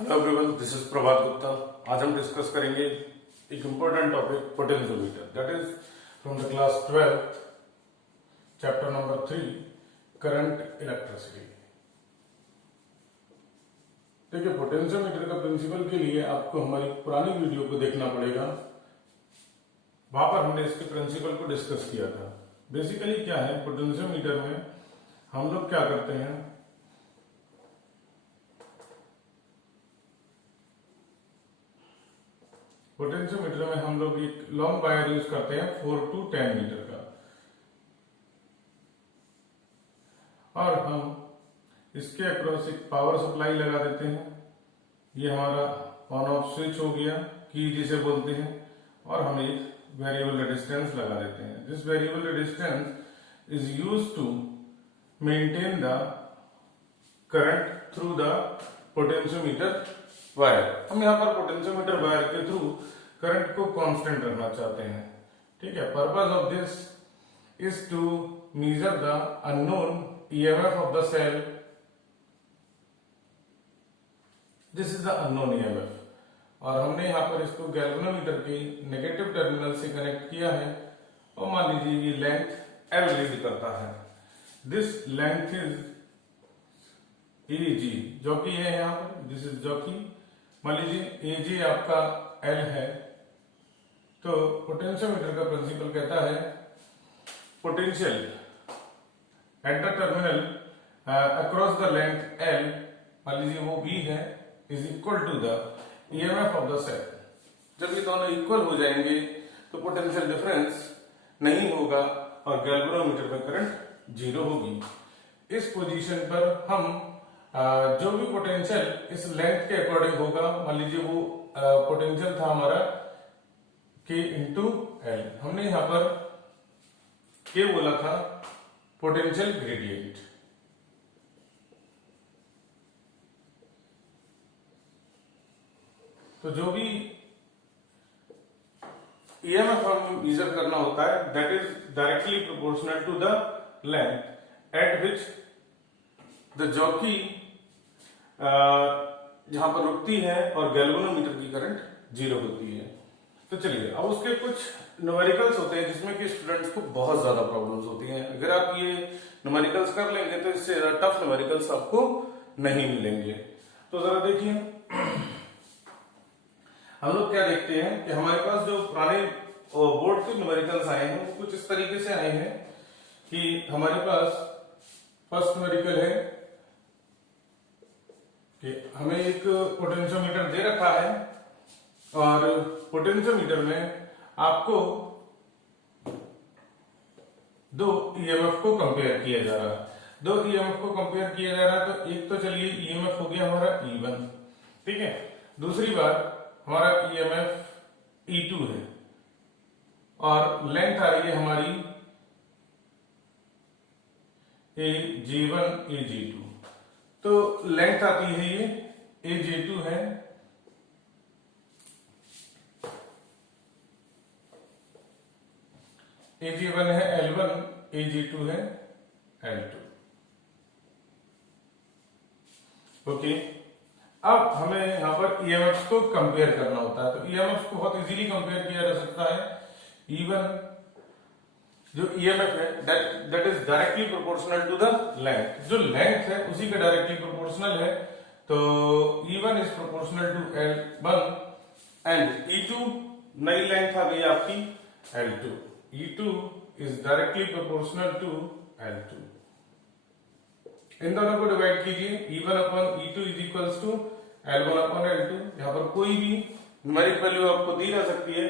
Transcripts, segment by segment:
Hello everyone, this is प्रभात गुप्ता। आज हम discuss करेंगे एक important topic, potentiometer, that is from the class 12 chapter number 3 current electricity. देखिए, potentiometer का प्रिंसिपल के लिए आपको हमारी पुरानी वीडियो को देखना पड़ेगा। वहां पर हमने इसके प्रिंसिपल को डिस्कस किया था। बेसिकली क्या है, पोटेंशियोमीटर में हम लोग क्या करते हैं, पोटेंशियोमीटर में हम लोग एक लॉन्ग वायर यूज करते हैं 4 to 10 मीटर का, और हम इसके अक्रॉस एक पावर सप्लाई लगा देते हैं। ये हमारा ऑन ऑफ स्विच हो गया, की जिसे बोलते हैं, और हम एक वेरिएबल रेजिस्टेंस लगा देते हैं। This variable resistance is used to maintain the current through the potentiometer wire. हम यहाँ पर पोटेंशियोमीटर वायर के थ्रू करंट को कांस्टेंट रखना चाहते हैं। ठीक है, purpose of this is to measure the unknown EMF of the cell. This is the unknown EMF, और हमने यहाँ पर इसको गैल्वेनोमीटर के नेगेटिव टर्मिनल से कनेक्ट किया है, और मान लीजिए ये लेंथ एल रीड करता है। This length is AG, jockey है यहाँ पर, दिस इज जॉकी। मान लीजिए एजी आपका एल है, तो पोटेंशियोमीटर का प्रिंसिपल कहता है potential at the terminal across the length L, मान लीजिए वो बी है, is equal to the EMF of the cell. जब ये दोनों इक्वल हो जाएंगे तो पोटेंशियल डिफरेंस नहीं होगा और गैल्वेनोमीटर में करंट जीरो होगी। इस पोजीशन पर हम जो भी पोटेंशियल इस लेंथ के अकॉर्डिंग होगा, मान लीजिए वो पोटेंशियल था हमारा K इंटू एल, हमने यहां पर K बोला था पोटेंशियल ग्रेडियंट। तो जो भी ईएमएफ हम मेजर करना होता है, that is directly proportional to the length at which the jockey जहां पर रुकती है और गैल्वेनोमीटर की करंट जीरो होती है। तो चलिए, अब उसके कुछ न्यूमेरिकल्स होते हैं जिसमें कि स्टूडेंट्स को बहुत ज्यादा प्रॉब्लम्स होती हैं। अगर आप ये न्यूमेरिकल्स कर लेंगे तो इससे ज्यादा टफ न्यूमेरिकल्स आपको नहीं मिलेंगे। तो जरा देखिए, हम लोग क्या देखते हैं कि हमारे पास जो पुराने बोर्ड के न्यूमेरिकल्स आए हैं वो कुछ इस तरीके से आए हैं कि हमारे पास फर्स्ट न्यूमेरिकल है कि हमें एक पोटेंशियोमीटर दे रखा है, और पोटेंशियोमीटर में आपको दो ईएमएफ को कंपेयर किया जा रहा है। दो ईएमएफ को कंपेयर किया जा रहा है, तो एक तो चलिए ईएमएफ हो गया हमारा E1, ठीक है। दूसरी बार हमारा ईएमएफ E2 है, और लेंथ आ रही है हमारी AG1 AG2। तो लेंथ आती है ये AG2 है, AG1 है L1, AG2 है L2। ओके, अब हमें यहां पर ईएमएफ को कंपेयर करना होता है। तो ईएमएफ को बहुत इजीली कंपेयर किया जा सकता है। E1 जो ईएमएफ है that is directly proportional to the length. जो लेंथ है उसी का डायरेक्टली प्रोपोर्शनल है, तो E1 is proportional to L1 and E2 नई लेंथ आ गई आपकी L2। E2 is directly proportional to L2। इन दोनों को डिवाइड कीजिए, E1 upon E2 is equals to L1 upon L2। यहां पर कोई भी न्यूमेरिक वैल्यू आपको दी जा सकती है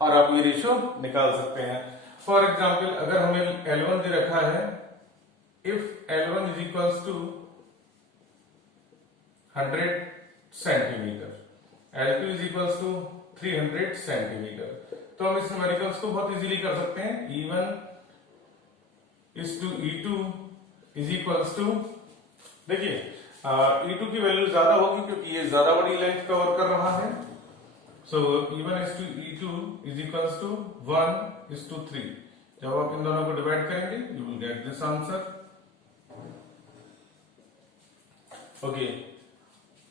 और आप ये रेशियो निकाल सकते हैं। फॉर एग्जाम्पल, अगर हमें L1 दे रखा है, if L1 is equals to 100 centimetre, L2 is equals to 300 centimetre, तो हम इस न्यूमेरिकल्स को बहुत इजीली कर सकते हैं। E1 is to E2 is equals to, देखिए E2 की वैल्यू ज्यादा होगी क्योंकि ये ज्यादा बड़ी लेंथ कवर कर रहा है। So E1 is to E2 is equals to 1 is to 3। जब आप इन दोनों को डिवाइड करेंगे you will get this answer. Okay,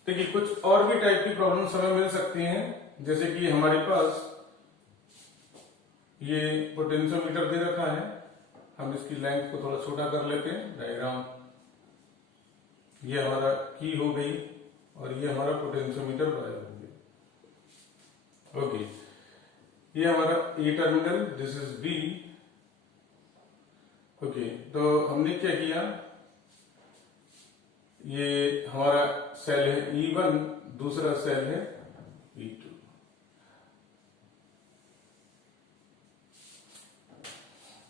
देखिए कुछ और भी टाइप की प्रॉब्लम्स हमें मिल सकती हैं, जैसे कि हमारे पास ये पोटेंशियोमीटर दे रखा है, हम इसकी लेंथ को थोड़ा छोटा कर लेते हैं। डायग्राम ये हमारा की हो गई और ये हमारा पोटेंशियोमीटर वायर हो गया। ओके, ये हमारा A terminal, this is B. Okay, तो हमने क्या किया, ये हमारा सेल है E1, दूसरा सेल है E2।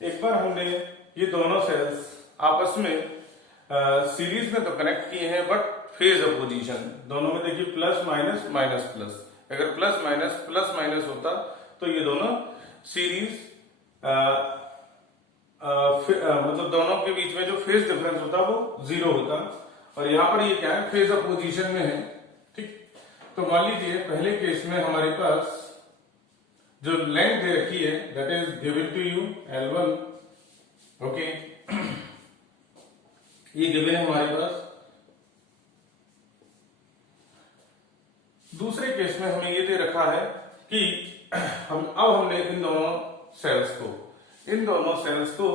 एक बार हमने ये दोनों सेल्स आपस में सीरीज में तो कनेक्ट किए हैं, बट फेज अपोजिशन दोनों में देखिए प्लस माइनस माइनस प्लस, अगर प्लस माइनस होता तो ये दोनों सीरीज मतलब दोनों के बीच में जो फेज डिफरेंस होता वो 0 होता, और यहां पर ये क्या है, फेज अपोजिशन में है। ठीक, तो मान लीजिए पहले केस में हमारे पास जो लेंथ दे रखी है that is given to you L1। Okay, ये गिवन है हमारे पास। दूसरे केस में हमें ये दे रखा है कि हमने इन दोनों सेल्स को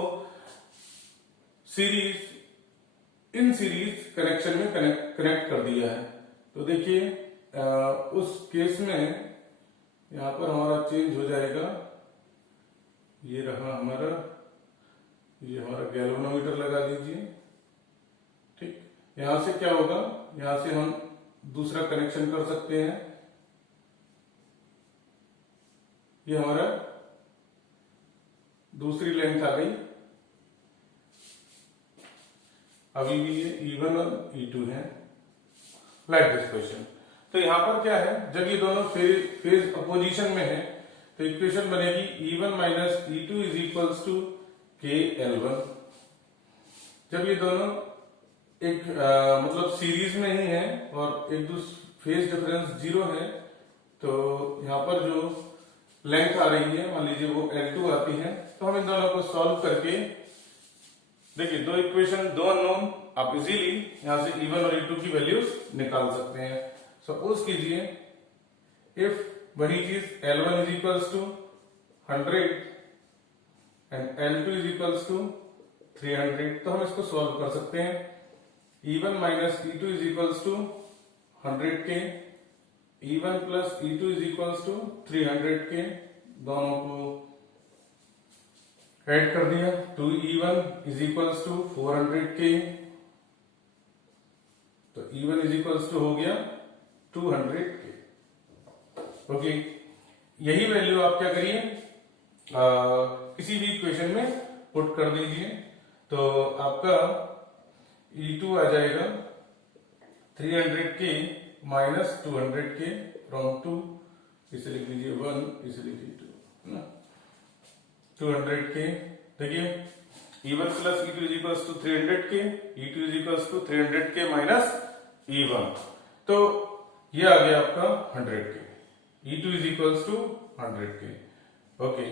इन सीरीज कनेक्शन में कनेक्ट कर दिया है। तो देखिए उस केस में यहां पर हमारा चेंज हो जाएगा, ये रहा हमारा, ये हमारा गैल्वेनोमीटर लगा दीजिए। ठीक, यहां से क्या होगा, यहां से हम दूसरा कनेक्शन कर सकते हैं, ये हमारा दूसरी लेंथ आ गई। अभी भी ये E1 और E2 है, लाइक दिस क्वेश्चन। तो यहां पर क्या है, जब ये दोनों फेज अपोजिशन में है तो इक्वेशन बनेगी E1 minus E2 is equals to KL1। जब ये दोनों एक मतलब सीरीज में ही है और एक दूसरे फेज डिफरेंस 0 है, तो यहां पर जो लेंथ आ रही है मान लीजिए वो L2 आती है, तो हम इन दोनों को सॉल्व करके देखिए दो इक्वेशन, दो अननोन, आप इजीली यहां से E1 और E2 की वैल्यूज निकाल सकते हैं। सपोज कीजिए इफ वही चीज L1 is equals to 100 and L2 is equals to 300, तो हम इसको सॉल्व कर सकते हैं। E1 minus E2 is equals to 100K, E1 plus E2 is equals to 300K, दोनों को ऐड कर दिया। 2E1 is equals to 400K, तो E1 इज इक्वल्स टू हो गया 200K। ओके, यही वैल्यू आप क्या करिए, किसी भी इक्वेशन में पुट कर दीजिए, तो आपका E2 आ जाएगा 300K माइनस 200K फ्रॉम 2, इसे लिख लीजिए 1, इसे लिखिए 2, है ना, 200K। देखिए E1 plus E2 is equals to 300K, E2 is equals to 300K minus E1, तो ये आ गया आपका 100K, E2 is equals to 100K। Okay,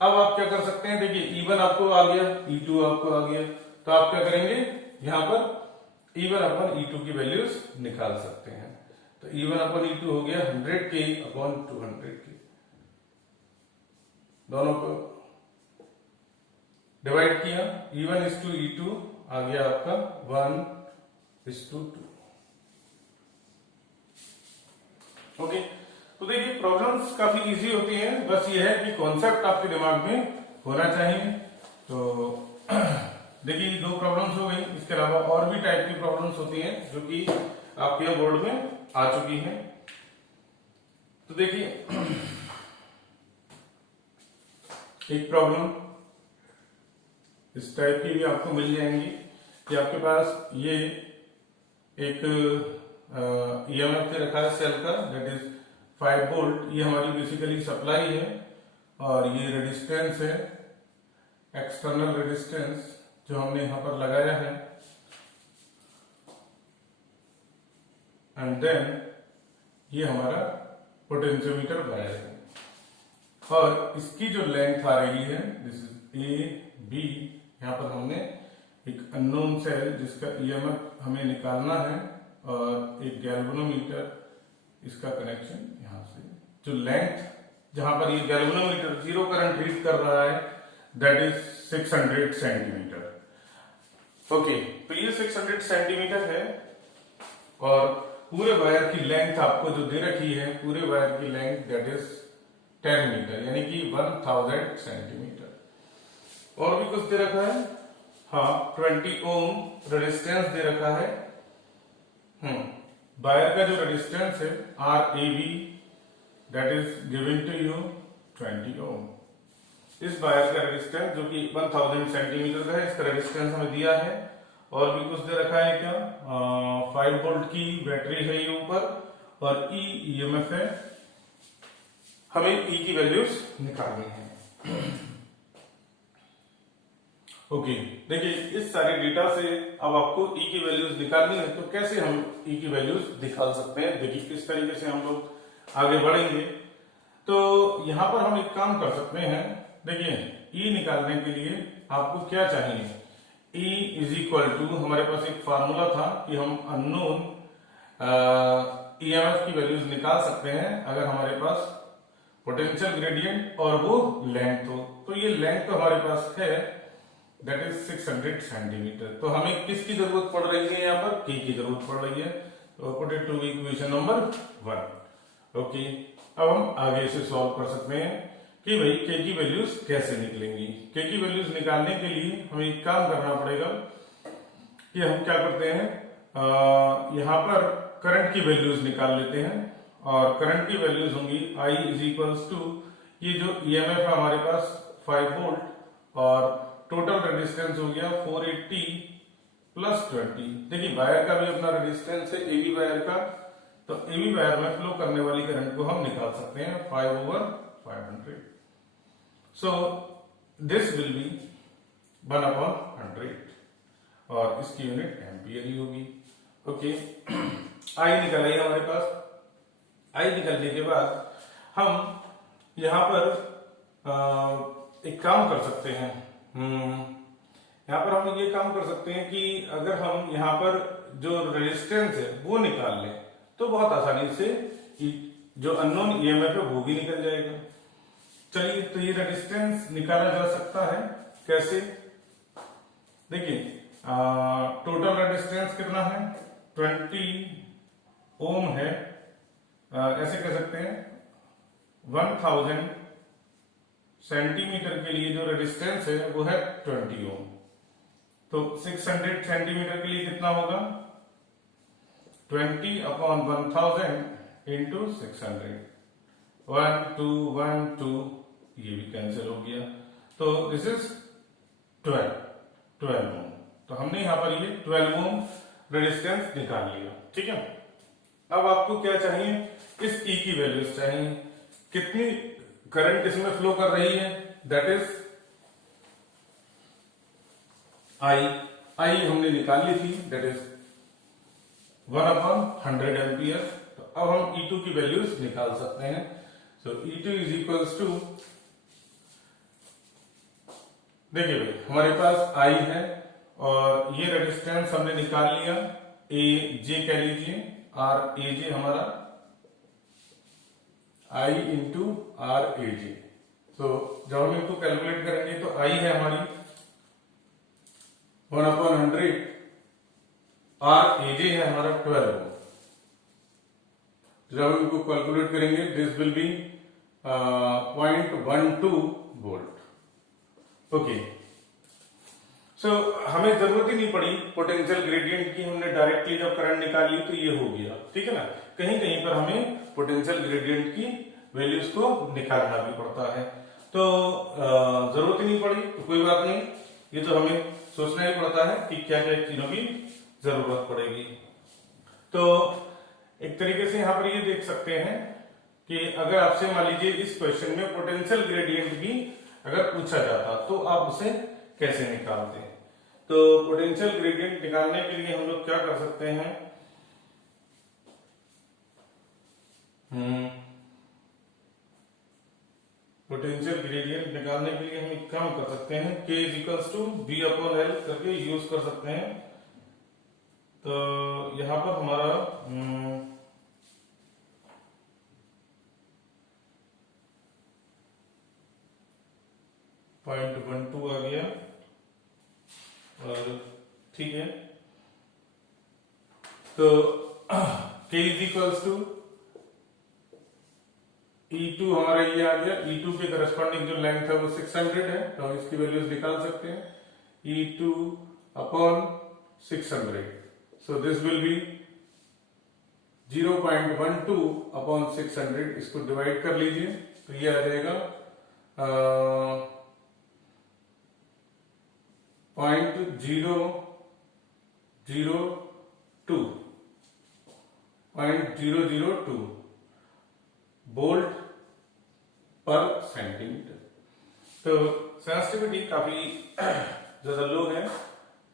अब आप क्या कर सकते हैं, देखिए E1 आपको आ गया, E2 आपको आ गया, तो आप क्या करेंगे, यहां पर E1 अपन E2 की वैल्यूज निकाल सकते हैं। तो E1 अपन E2 हो गया 100K अपॉन 200K, दोनों को डिवाइड किया, E1 इज टू E2 आ गया आपका 1:2। ओके, तो देखिए प्रॉब्लम्स काफी इजी होती हैं, बस ये है कि कॉन्सेप्ट आपके दिमाग में होना चाहिए। तो देखिए 2 प्रॉब्लम्स हो गई, इसके अलावा और भी टाइप की प्रॉब्लम्स होती हैं जो कि आपके बोर्ड में आ चुकी हैं। तो देखिए एक प्रॉब्लम इस टाइप की भी आपको मिल जाएंगी कि आपके पास ये एक EMF दे रखा है सेल का, दैट इज 5 वोल्ट, ये हमारी बेसिकली सप्लाई है, और ये रेजिस्टेंस है, एक्सटर्नल रेजिस्टेंस जो हमने यहां पर लगाया है, एंड देन ये हमारा पोटेंशियोमीटर वायर है, और इसकी जो लेंथ आ रही है दिस इज AB, यहां पर हमने एक अननोन सेल जिसका EMF हमें निकालना है और एक गैल्वेनोमीटर, इसका कनेक्शन यहां से, जो लेंथ जहां पर ये गैल्वेनोमीटर जीरो करंट रीड कर रहा है दैट इज 600 सेंटीमीटर। ओके, तो ये 600 सेंटीमीटर है और पूरे वायर की लेंथ आपको जो दे रखी है, पूरे वायर की लेंथ दैट इज 10 मीटर, यानी कि 1000 सेंटीमीटर। और भी कुछ दे रखा है, हाँ 20 ओम रेजिस्टेंस दे रखा है। वायर का जो रेजिस्टेंस है RAB that is given to you 20 ohm. इस वायर का रेजिस्टेंस जो कि 1000 सेंटीमीटर का है, इसका रेजिस्टेंस हमें दिया है। और भी कुछ दे रखा है क्या, 5 वोल्ट की बैटरी है ये ऊपर और EMF है, हमें E की वैल्यूज निकालनी है। ओके, देखिए इस सारे डेटा से अब आपको E की वैल्यूज निकालनी है, तो कैसे हम E की वैल्यूज निकाल सकते हैं, देखिए किस तरीके से हम लोग आगे बढ़ेंगे। तो यहां पर हम एक काम कर सकते हैं, देखिए E निकालने के लिए आपको क्या चाहिए, E इज इक्वल टू, हमारे पास एक फार्मूला था कि हम अननोन EMF की वैल्यूज निकाल सकते हैं अगर हमारे पास पोटेंशियल ग्रेडियंट और वो लेंथ हो। तो ये लेंथ तो हमारे पास है दैट इज 600 सेंटीमीटर। तो हमें किसकी जरूरत पड़ रही है, यहाँ पर K की जरूरत पड़ रही है। तो put it to equation number 1। Okay, अब हम आगे इसे सॉल्व कर सकते हैं कि भाई K की वैल्यूज कैसे निकलेंगी। K की वैल्यूज निकालने के लिए हमें एक काम करना पड़ेगा कि हम क्या करते हैं, यहाँ पर करंट की वैल्यूज निकाल लेते हैं और करंट की वैल्यूज होंगी I इज इक्वल्स टू, ये जो EMF है हमारे पास 5 वोल्ट और टोटल रेजिस्टेंस हो गया 480 प्लस 20। देखिए वायर का भी अपना रेजिस्टेंस है AB वायर का, तो AB वायर में फ्लो करने वाली करंट को हम निकाल सकते हैं 5/500। सो दिस विल बी 1/100 और इसकी यूनिट एम्पियर ही होगी। ओके, I निकल आई हमारे पास। I निकलने के बाद हम यहां पर एक काम कर सकते हैं, यहां पर हम ये काम कर सकते हैं कि अगर हम यहां पर जो रेजिस्टेंस है वो निकाल लें तो बहुत आसानी से जो अननोन EMF है वो भी निकल जाएगा। चलिए, तो ये रेजिस्टेंस निकाला जा सकता है कैसे, देखिए टोटल रेजिस्टेंस कितना है 20 ओम है, ऐसे कह सकते हैं 1000 सेंटीमीटर के लिए जो रेजिस्टेंस है वो है 20 ओम। तो 600 सेंटीमीटर के लिए कितना होगा, 20/1000 इंटू 600, 1 2 1 2, ये भी कैंसिल हो गया। तो दिस इज 12 ओम। तो हमने यहां पर ये 12 ओम रेजिस्टेंस निकाल लिया। ठीक है, अब आपको क्या चाहिए, इस E की वैल्यूज चाहिए, कितनी करंट इसमें फ्लो कर रही है, दैट इज I हमने निकाल ली थी, दैट इज 1/100 एम्पियर। तो अब हम E2 की वैल्यूज निकाल सकते हैं। सो E2 इज इक्वल्स टू, देखिए भाई हमारे पास I है और ये रेजिस्टेंस हमने निकाल लिया, AJ कह लीजिए, RAJ हमारा I इंटू RAJ। तो जब हम इनको कैलकुलेट करेंगे तो I है हमारी 1/100, RAJ है हमारा 12 ओम। जब हम इनको कैलकुलेट करेंगे this will be 0.12 volt. Okay, so हमें जरूरत ही नहीं पड़ी पोटेंशियल ग्रेडियंट की, हमने डायरेक्टली जब करंट निकाली तो ये हो गया। ठीक है ना, कहीं कहीं पर हमें पोटेंशियल ग्रेडियंट की वैल्यूज को निकालना भी पड़ता है, तो जरूरत ही नहीं पड़ी तो कोई बात नहीं, ये तो हमें सोचना ही पड़ता है कि क्या क्या चीजों की जरूरत पड़ेगी। तो एक तरीके से यहां पर ये देख सकते हैं कि अगर आपसे मान लीजिए इस क्वेश्चन में पोटेंशियल ग्रेडियंट भी अगर पूछा जाता तो आप उसे कैसे निकालते हैं। तो पोटेंशियल ग्रेडियंट निकालने के लिए हम लोग क्या कर सकते हैं, पोटेंशियल ग्रेडियंट निकालने के लिए हम एक काम कर सकते हैं, K is equals to B/L करके यूज कर सकते हैं। तो यहां पर हमारा 0.12 आ गया और ठीक है। तो K is equals to E2 हमारा ये आ गया। E2 के करस्पॉन्डिंग जो लेंथ है वो 600 है, तो हम इसकी वैल्यूज निकाल सकते हैं। E2 upon 600, so this will be 0.12 upon 600। इसको डिवाइड कर लीजिए तो ये आ जाएगा 0.002 वोल्ट पर सेंटीमीटर। तो सेंसिटिविटी काफी ज्यादा लो है।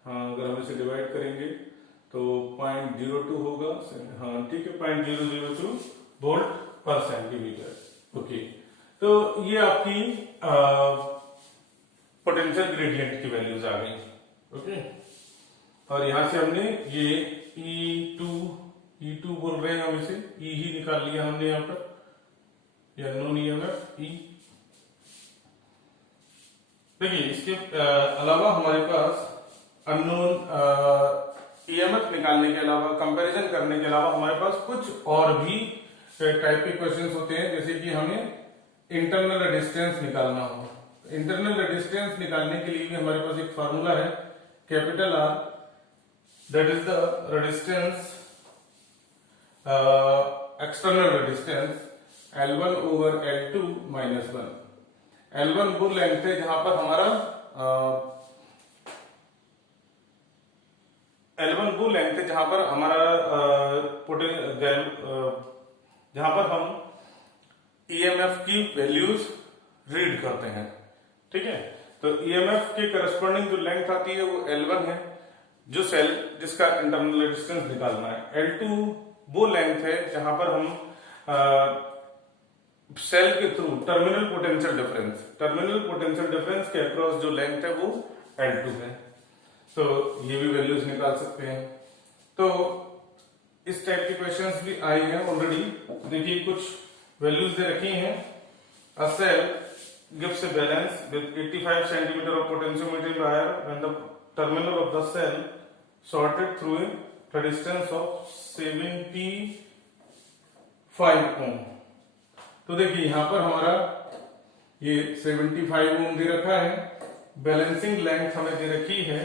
हाँ, अगर हम इसे डिवाइड करेंगे तो 0.02 होगा। हाँ ठीक है, 0.002 वोल्ट पर सेंटीमीटर। ओके, तो ये आपकी पोटेंशियल ग्रेडियंट की वैल्यूज आ गई। ओके, और यहां से हमने ये E2 बोल रहे हैं हम इसे, E ही निकाल लिया हमने यहां पर, या अननोन ईएमएफ E। देखिए इसके अलावा हमारे पास अननोन ईएमएफ निकालने के अलावा, कंपैरिजन करने के अलावा हमारे पास कुछ और भी टाइप के क्वेश्चंस होते हैं, जैसे कि हमें इंटरनल रेजिस्टेंस निकालना हो। इंटरनल रेजिस्टेंस निकालने के लिए भी हमारे पास एक फार्मूला है, capital R, that is the resistance, external resistance L1 over L2 minus 1। L1 वो लेंथ है जहां पर हमारा L1 वो लेंथ है जहां पर हमारा जहां पर हम ईएमएफ की वैल्यूज रीड करते हैं। ठीक है, तो ईएमएफ के करस्पॉन्डिंग जो लेंथ आती है वो L1 है, जो सेल जिसका इंटरनल रेजिस्टेंस निकालना है। L2 वो लेंथ है जहां पर हम सेल के थ्रू टर्मिनल पोटेंशियल डिफरेंस के अक्रॉस जो लेंथ है वो L2 है। तो ये भी वैल्यूज निकाल सकते हैं। तो इस टाइप के क्वेश्चंस भी आए हैं ऑलरेडी। देखिए कुछ वैल्यूज दे रखी हैं। अ cell gives a balance with 85 centimeter of potentiometer wire when the terminal of the cell sorted through a resistance of 75 ohm। तो देखिए यहां पर हमारा ये 75 ओम दे रखा है, बैलेंसिंग लेंथ हमें दे रखी है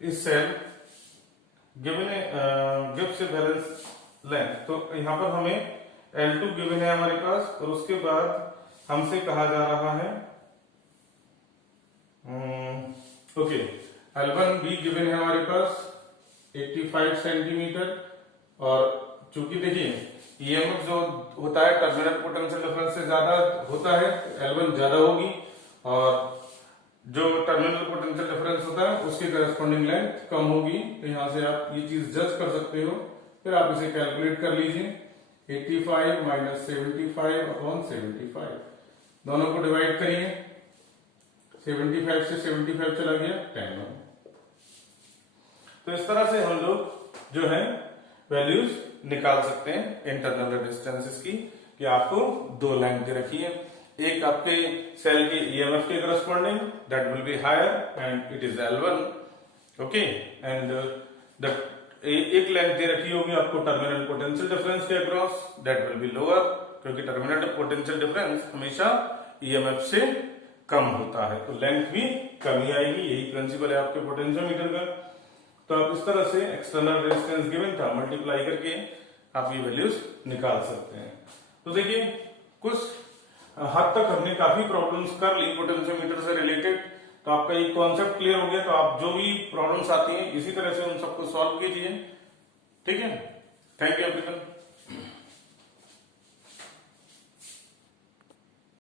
इस cell gives a balance length. तो यहां पर हमें L2 गिवन है हमारे पास, और उसके बाद हमसे कहा जा रहा है ओके L1 भी गिवन है हमारे पास 85 सेंटीमीटर, और चूंकि देखिए ईएमएफ जो होता है टर्मिनल पोटेंशियल डिफरेंस से ज्यादा होता है, L1 ज्यादा होगी, और जो टर्मिनल पोटेंशियल डिफरेंस होता है उसकी करस्पॉन्डिंग लेंथ कम होगी। तो यहां से आप ये चीज जज कर सकते हो। फिर आप इसे कैलकुलेट कर लीजिए, 85 माइनस 75 अपॉन 75, दोनों को डिवाइड करिए। 75 से 75 चला गया 10 ओम। तो इस तरह से हम लोग जो है वैल्यूज निकाल सकते हैं इंटरनल रेजिस्टेंसेस की, कि आपको दो लाइन दे रखी है, एक आपके सेल के ईएमएफ के corresponding that will be higher and it is L1। Okay, and एक लेंथ दे रखी होगी आपको टर्मिनल पोटेंशियल डिफरेंस के across, that will be lower, क्योंकि टर्मिनल पोटेंशियल डिफरेंस हमेशा ईएमएफ से कम होता है, तो लेंथ भी कमी आएगी। यही प्रिंसिपल है आपके पोटेंशियोमीटर का। तो आप इस तरह से एक्सटर्नल रेजिस्टेंस गिवन था, मल्टीप्लाई करके आप ये वैल्यूज निकाल सकते हैं। तो देखिए कुछ हद तक हमने काफी प्रॉब्लम्स कर ली पोटेंशियोमीटर से रिलेटेड। तो आपका ये कॉन्सेप्ट क्लियर हो गया, तो आप जो भी प्रॉब्लम्स आती हैं इसी तरह से उन सबको सॉल्व कीजिए। ठीक है, थैंक यू एवरीवन।